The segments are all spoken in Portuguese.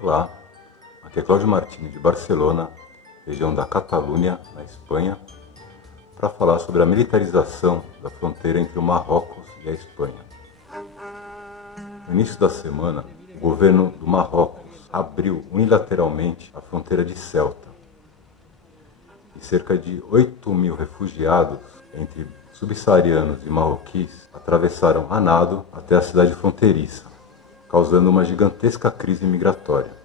Olá, aqui é Cláudio Martins de Barcelona, região da Catalunha, na Espanha, para falar sobre a militarização da fronteira entre o Marrocos e a Espanha. No início da semana, o governo do Marrocos abriu unilateralmente a fronteira de Ceuta e cerca de 8 mil refugiados, entre subsaarianos e marroquis, atravessaram a nado até a cidade fronteiriça, causando uma gigantesca crise migratória.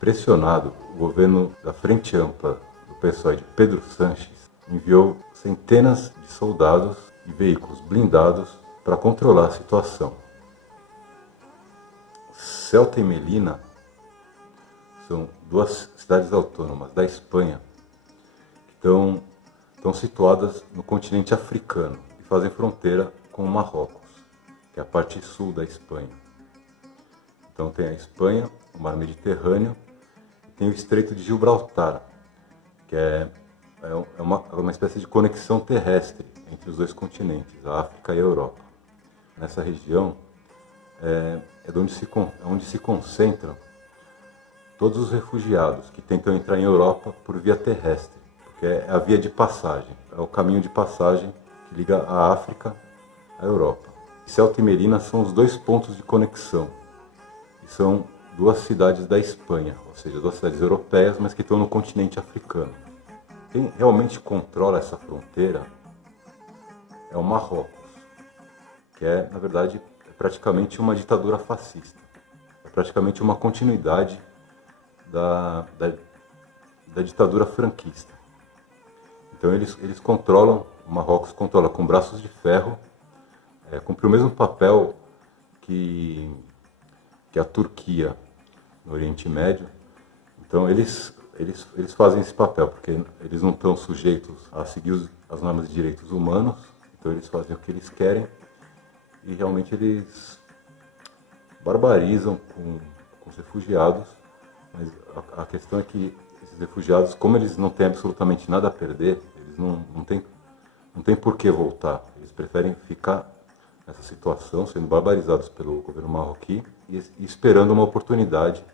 Pressionado, o governo da Frente Ampla do PSOE de Pedro Sánchez enviou centenas de soldados e veículos blindados para controlar a situação. Ceuta e Melilla são duas cidades autônomas da Espanha que estão situadas no continente africano e fazem fronteira com o Marrocos, que é a parte sul da Espanha. Então tem a Espanha, o Mar Mediterrâneo, e tem o Estreito de Gibraltar, que é uma espécie de conexão terrestre entre os dois continentes, a África e a Europa. Nessa região é onde se concentram todos os refugiados que tentam entrar em Europa por via terrestre, porque é a via de passagem, é o caminho de passagem que liga a África à Europa. Ceuta e Melilla são os dois pontos de conexão, e são duas cidades da Espanha, ou seja, duas cidades europeias, mas que estão no continente africano. Quem realmente controla essa fronteira é o Marrocos, que é, na verdade, praticamente uma ditadura fascista. É praticamente uma continuidade da ditadura franquista. Então eles controlam, o Marrocos controla com braços de ferro, cumpre o mesmo papel que a Turquia no Oriente Médio. Então eles fazem esse papel, porque eles não estão sujeitos a seguir as normas de direitos humanos, então eles fazem o que eles querem e realmente eles barbarizam com os refugiados, mas a questão é que esses refugiados, como eles não têm absolutamente nada a perder, eles não têm por que voltar, eles preferem ficar nessa situação, sendo barbarizados pelo governo marroquí e esperando uma oportunidade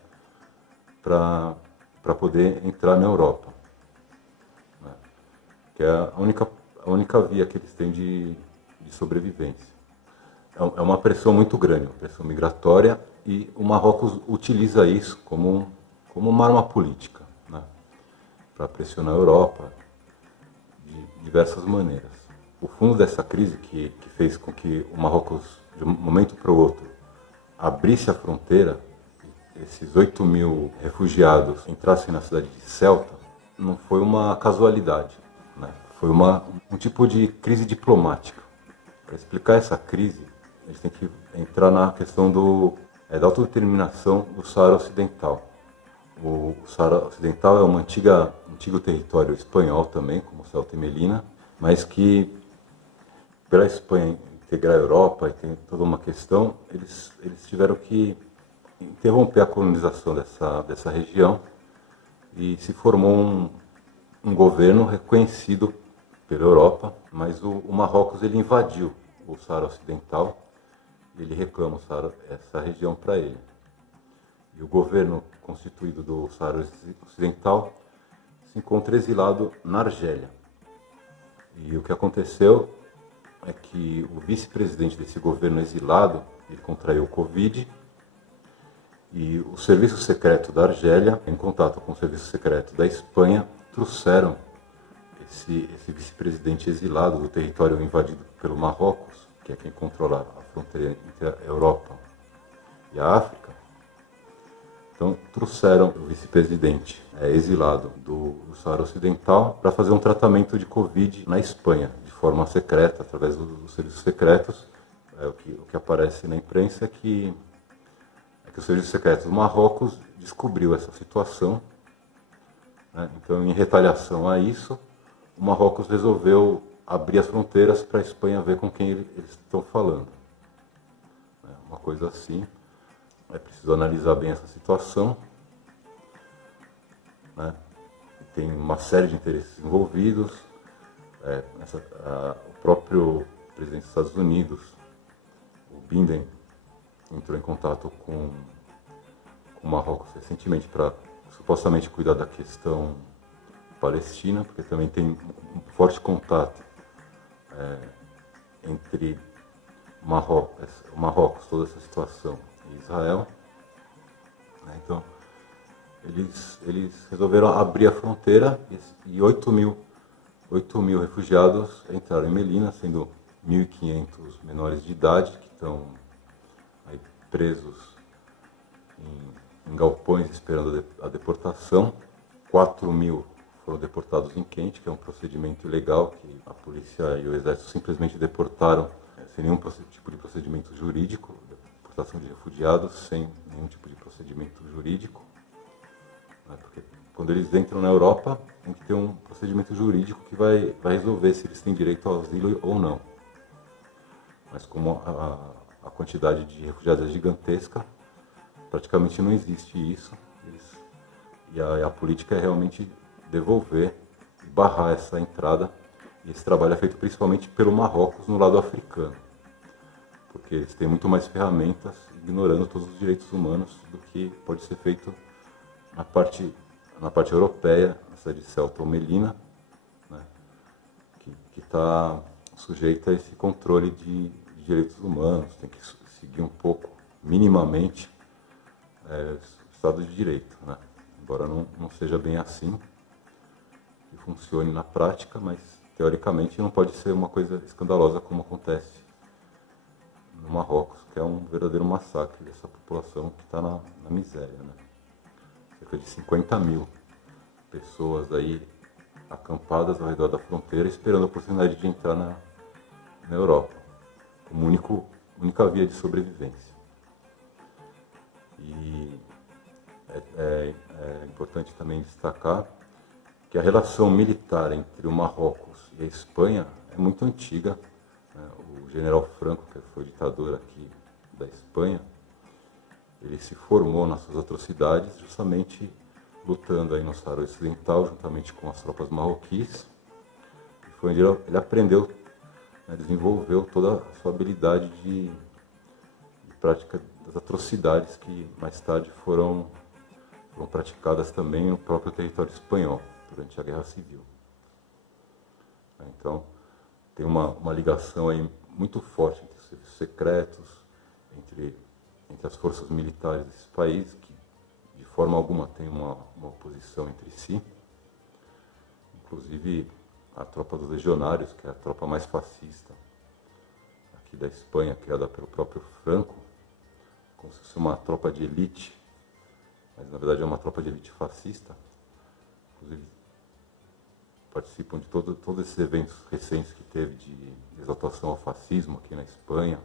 para poder entrar na Europa, né? Que é a única via que eles têm de sobrevivência. É uma pressão muito grande, uma pressão migratória, e o Marrocos utiliza isso como uma arma política, né? Para pressionar a Europa de diversas maneiras. O fundo dessa crise que fez com que o Marrocos, de um momento para o outro, abrisse a fronteira, esses 8 mil refugiados entrassem na cidade de Ceuta, não foi uma casualidade, né? Foi um tipo de crise diplomática. Para explicar essa crise, a gente tem que entrar na questão da autodeterminação do Saara Ocidental. O Saara Ocidental é um antigo território espanhol também, como Ceuta e Melilla, mas que, pela Espanha integrar a Europa, e tem toda uma questão, eles tiveram que interromper a colonização dessa região e se formou um governo reconhecido pela Europa, mas o Marrocos ele invadiu o Saara Ocidental e ele reclama essa região para ele. E o governo constituído do Saara Ocidental se encontra exilado na Argélia. E o que aconteceu é que o vice-presidente desse governo exilado, ele contraiu o Covid, e o serviço secreto da Argélia, em contato com o serviço secreto da Espanha, trouxeram esse vice-presidente exilado do território invadido pelo Marrocos, que é quem controla a fronteira entre a Europa e a África. Então trouxeram o vice-presidente exilado do Saara Ocidental para fazer um tratamento de Covid na Espanha, de forma secreta, através dos serviços secretos. O que aparece na imprensa é que o serviço secreto do Marrocos descobriu essa situação, né? Então, em retaliação a isso, o Marrocos resolveu abrir as fronteiras para a Espanha ver com quem eles estão falando. Uma coisa assim. É preciso analisar bem essa situação, né? Tem uma série de interesses envolvidos. O próprio presidente dos Estados Unidos, o Biden, entrou em contato com com o Marrocos recentemente para supostamente cuidar da questão palestina, porque também tem um forte contato entre Marrocos, toda essa situação, e Israel. Então, eles resolveram abrir a fronteira e 8 mil refugiados entraram em Melilla, sendo 1.500 menores de idade que estão aí presos em galpões esperando a deportação. 4 mil foram deportados em quente, que é um procedimento ilegal que a polícia e o exército simplesmente deportaram sem nenhum tipo de procedimento jurídico, deportação de refugiados sem nenhum tipo de procedimento jurídico. Porque quando eles entram na Europa, tem que ter um procedimento jurídico que vai resolver se eles têm direito ao asilo ou não. Mas como a quantidade de refugiados é gigantesca, praticamente não existe isso. E a política é realmente devolver e barrar essa entrada. E esse trabalho é feito principalmente pelo Marrocos no lado africano, porque eles têm muito mais ferramentas, ignorando todos os direitos humanos, do que pode ser feito na parte europeia, na cidade de Ceuta ou Melilla, né, que está sujeita a esse controle de direitos humanos, tem que seguir um pouco, minimamente, o Estado de Direito, né? Embora não seja bem assim, que funcione na prática, mas teoricamente não pode ser uma coisa escandalosa como acontece no Marrocos, que é um verdadeiro massacre dessa população que está na miséria, né? Cerca de 50 mil pessoas aí acampadas ao redor da fronteira, esperando a oportunidade de entrar na Europa, como única via de sobrevivência. E é importante também destacar que a relação militar entre o Marrocos e a Espanha é muito antiga, né? O general Franco, que foi ditador aqui da Espanha, ele se formou nas suas atrocidades justamente lutando aí no Saara Ocidental, juntamente com as tropas marroquis. E foi onde ele aprendeu, né, desenvolveu toda a sua habilidade de prática das atrocidades que mais tarde foram praticadas também no próprio território espanhol, durante a Guerra Civil. Então, tem uma ligação aí muito forte entre os serviços secretos, entre as forças militares desses países, que de forma alguma tem uma oposição entre si. Inclusive a tropa dos legionários, que é a tropa mais fascista aqui da Espanha, criada pelo próprio Franco, como se fosse uma tropa de elite, mas na verdade é uma tropa de elite fascista. Inclusive participam de todos esses eventos recentes que teve de exaltação ao fascismo aqui na Espanha,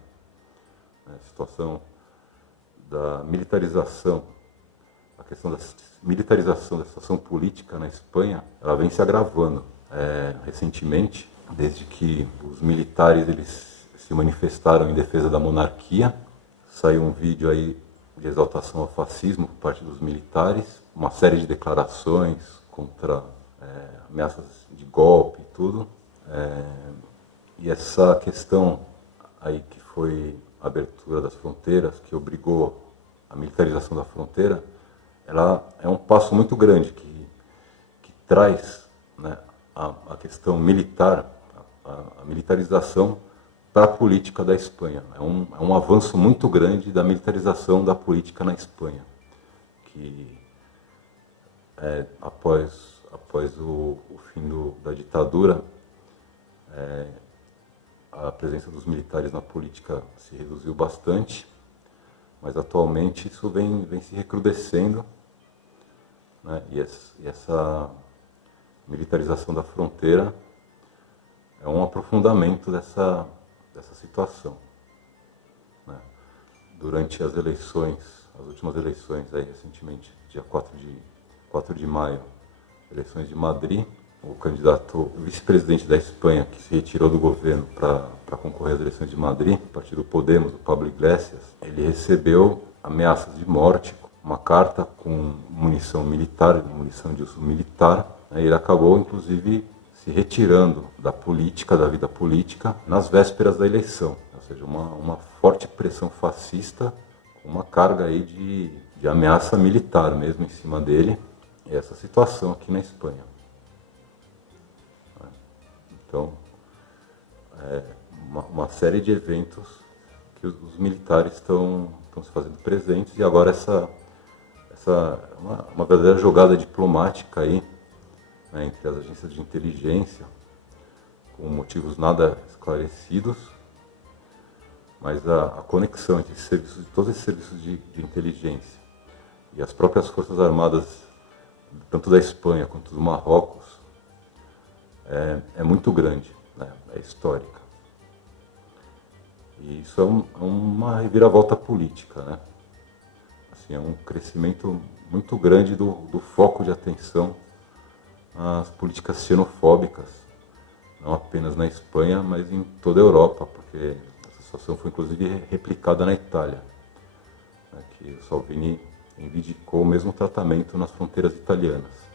né, a situação da militarização, a questão da militarização da situação política na Espanha, ela vem se agravando recentemente, desde que os militares eles se manifestaram em defesa da monarquia. Saiu um vídeo aí de exaltação ao fascismo por parte dos militares, uma série de declarações contra ameaças de golpe e tudo. E essa questão aí que foi a abertura das fronteiras, que obrigou a militarização da fronteira, ela é um passo muito grande que traz, né, a questão militar, a militarização para a política da Espanha. É um avanço muito grande da militarização da política na Espanha, que após o fim da ditadura, a presença dos militares na política se reduziu bastante, mas atualmente isso vem se recrudescendo, né? E essa militarização da fronteira é um aprofundamento dessa situação, né? Durante as últimas eleições, aí, recentemente, dia 4 de maio, eleições de Madrid, o candidato vice-presidente da Espanha, que se retirou do governo para concorrer às eleições de Madrid, o partido Podemos, o Pablo Iglesias, ele recebeu ameaças de morte, uma carta com munição de uso militar, né? Ele acabou, inclusive, se retirando da vida política, nas vésperas da eleição. Ou seja, uma forte pressão fascista, com uma carga aí de de ameaça militar mesmo em cima dele, é essa situação aqui na Espanha. Então, uma série de eventos que os militares estão se fazendo presentes, e agora uma verdadeira jogada diplomática aí, né, entre as agências de inteligência, com motivos nada esclarecidos, mas a conexão entre todos esses serviços de inteligência e as próprias Forças Armadas, tanto da Espanha quanto do Marrocos, é muito grande, né, é histórica. E isso é uma reviravolta política, né? Assim, é um crescimento muito grande do foco de atenção às políticas xenofóbicas, não apenas na Espanha, mas em toda a Europa, porque essa situação foi inclusive replicada na Itália, né, que o Salvini reivindicou o mesmo tratamento nas fronteiras italianas.